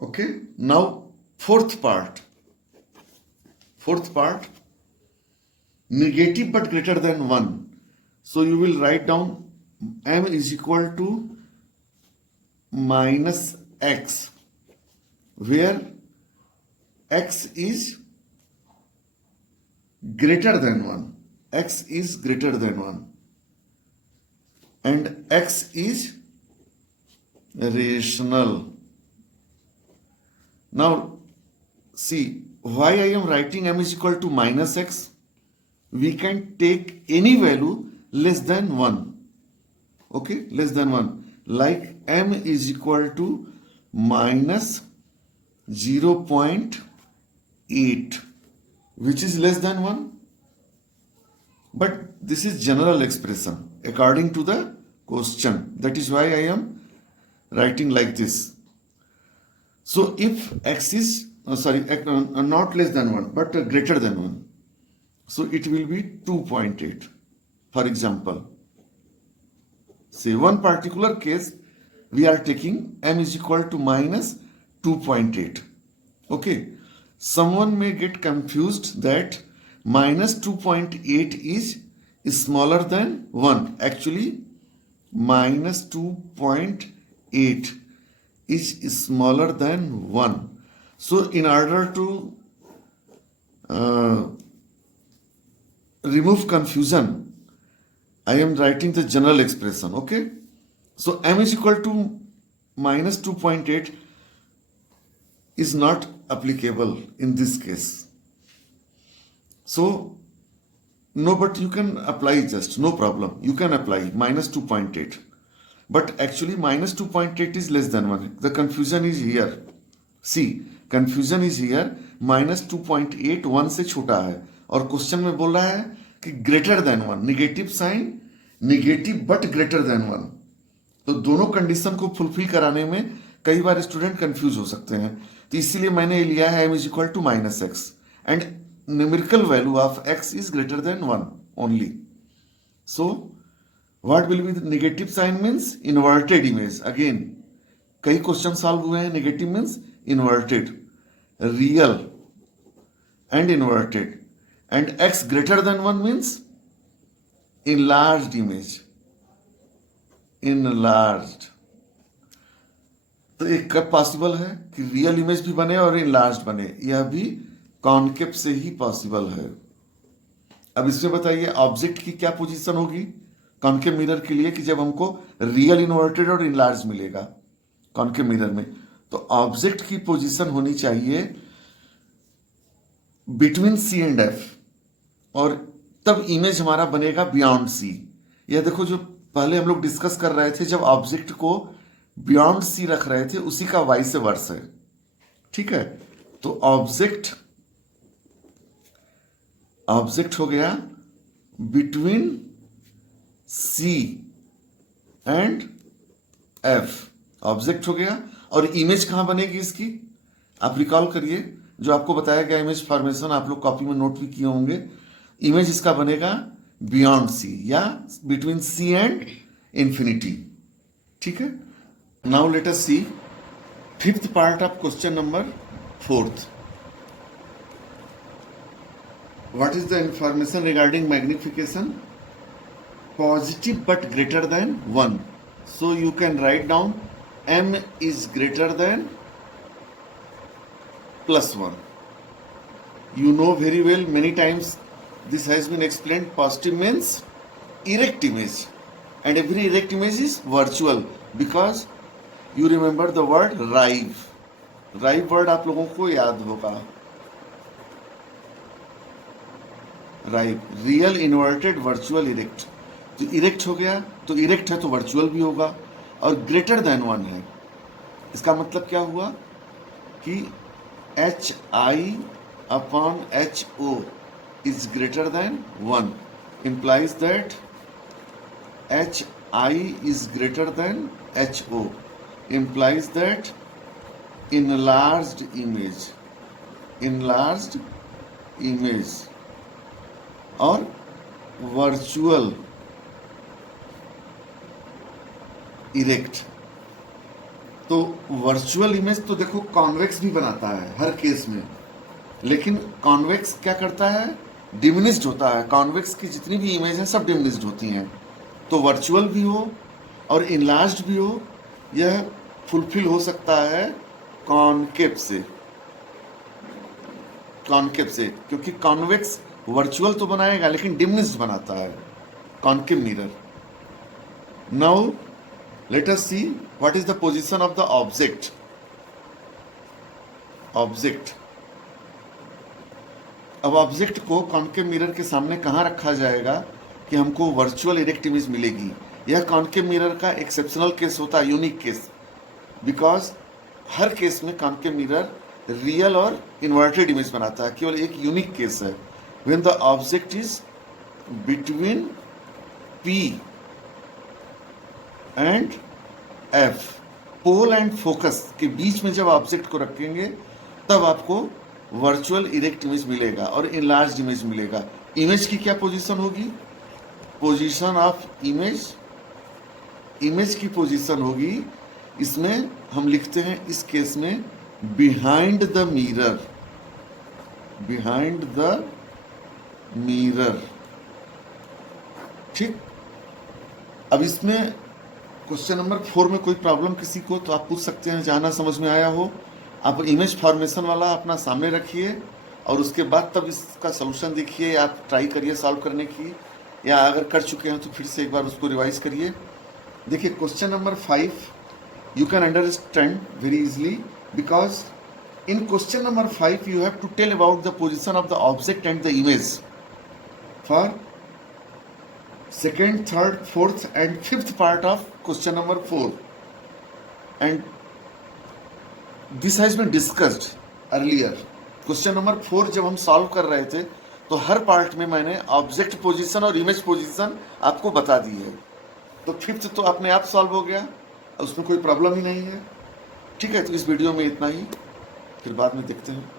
Okay, now fourth part. Fourth part, negative but greater than 1. So you will write down m is equal to minus x, where x is greater than 1. X is greater than 1. And x is rational. Now, see, why I am writing m is equal to minus x? We can take any value less than 1. Okay, less than 1. Like m is equal to minus 0.8, which is less than 1. But this is general expression according to the question. That is why I am writing like this. So if x is, not less than 1, but greater than 1. So it will be 2.8. For example, say one particular case, we are taking m is equal to minus 2.8. Okay. Someone may get confused that minus 2.8 is smaller than 1. Actually, minus 2.8 is smaller than 1. So in order to remove confusion, I am writing the general expression. Okay. So m is equal to minus 2.8 is not applicable in this case. So, no, but you can apply just, no problem. You can apply minus 2.8. But actually minus 2.8 is less than 1. The confusion is here. See, confusion is here. Minus 2.8 1 से छोटा है. और question में बोल रहा है कि greater than 1. Negative sign, negative but greater than 1. तो दोनों कंडीशन को फुलफिल कराने में कई बार स्टूडेंट कंफ्यूज हो सकते हैं. तो इसीलिए मैंने लिया है m is equal to minus x and numerical value of x is greater than 1 only. So what will be the negative sign means inverted image. Again कई क्वेश्चन सॉल्व हुए हैं. Negative means inverted, real and inverted. And x greater than 1 means enlarged image. Enlarged. तो एक कब possible है कि real image भी बने और इनलार्ज बने. यह भी कॉनकेव से ही पॉसिबल है. अब इसमें बताइए ऑब्जेक्ट की क्या पोजीशन होगी कॉनकेव मिरर के लिए कि जब हमको रियल इन्वर्टेड और इनलार्ज मिलेगा कॉनकेव मिरर में. तो ऑब्जेक्ट की पोजीशन होनी चाहिए बिटवीन सी एंड एफ, और तब इमेज हमारा बनेगा बियॉन्ड सी. यह देखो जो पहले हम लोग डिस्कस कर रहे थे, जब ऑब्जेक्ट को बियॉन्ड सी रख रहे थे उसी का वाई से वर्स है. ठीक है. तो ऑब्जेक्ट हो गया between C and F. Object हो गया. और इमेज कहां बनेगी इसकी आप रिकॉल करिए. जो आपको बताया गया इमेज फॉर्मेशन आप लोग कॉपी में नोट भी किए होंगे. इमेज इसका बनेगा बियॉन्ड सी या बिटवीन सी एंड इंफिनिटी. ठीक है. Now let us see fifth part of question number 4th. What is the information regarding magnification? Positive but greater than 1. So you can write down m is greater than plus 1. You know very well, many times this has been explained. Positive means erect image, and every erect image is virtual because you remember the word rive. Rive word आप लोगों को याद होगा. Rive, real inverted virtual erect. तो erect हो गया, तो erect है तो virtual भी होगा. और ग्रेटर देन 1 है. इसका मतलब क्या हुआ कि HI upon HO is greater than 1 implies that HI is greater than HO implies that enlarged image or virtual erect तो वर्चुअल इमेज तो देखो कॉन्वेक्स भी बनाता है हर केस में, लेकिन कॉन्वेक्स क्या करता है, डिमिनिश्ड होता है। कॉन्वेक्स की जितनी भी इमेज हैं सब डिमिनिश्ड होती हैं। तो वर्चुअल भी हो और इनलार्ज्ड भी हो, यह फुलफिल हो सकता है कॉनकेव से, क्योंकि कॉन्वेक्स वर्चुअल तो बनाएगा लेकिन डिमिनिश्ड बनाता है concave mirror. Now let us see what is the position of the object. अब ऑब्जेक्ट को कॉनकेव मिरर के सामने कहाँ रखा जाएगा कि हमको वर्चुअल इरेक्ट इमेज मिलेगी। यह कॉनकेव मिरर का एक्सेप्शनल केस होता है, यूनिक केस, बिकॉज हर केस में कॉनकेव मिरर रियल और इन्वर्टेड इमेज बनाता है। केवल एक यूनिक केस है, when the object is between P and F, pole and focus के बीच में जब ऑब्जेक्ट को रखेंगे तब आपको वर्चुअल इरेक्ट इमेज मिलेगा और इनलार्ज इमेज मिलेगा। इमेज की क्या पोजीशन होगी, पोजीशन ऑफ इमेज की पोजीशन होगी, इसमें हम लिखते हैं इस केस में बिहाइंड द मिरर। ठीक, अब इसमें क्वेश्चन नंबर 4 में कोई प्रॉब्लम किसी को तो आप पूछ सकते हैं, जहाँ ना समझ में आया हो। आप इमेज फॉर्मेशन वाला अपना सामने रखिए और उसके बाद तब इसका सोल्यूशन देखिए, आप ट्राई करिए सॉल्व करने की, या अगर कर चुके हैं तो फिर से एक बार उसको रिवाइज करिए। देखिए question number 5 you can understand very easily, because in question number 5 you have to tell about the position of the object and the image for second, third, fourth and fifth part of question number 4, and this has been discussed earlier. Question number 4 जब हम solve कर रहे थे तो हर part में मैंने object position और image position आपको बता दी है। तो फिफ्थ तो अपने आप सॉल्व हो गया, उसमें कोई प्रॉब्लम ही नहीं है। ठीक है, तो इस वीडियो में इतना ही, फिर बाद में देखते हैं।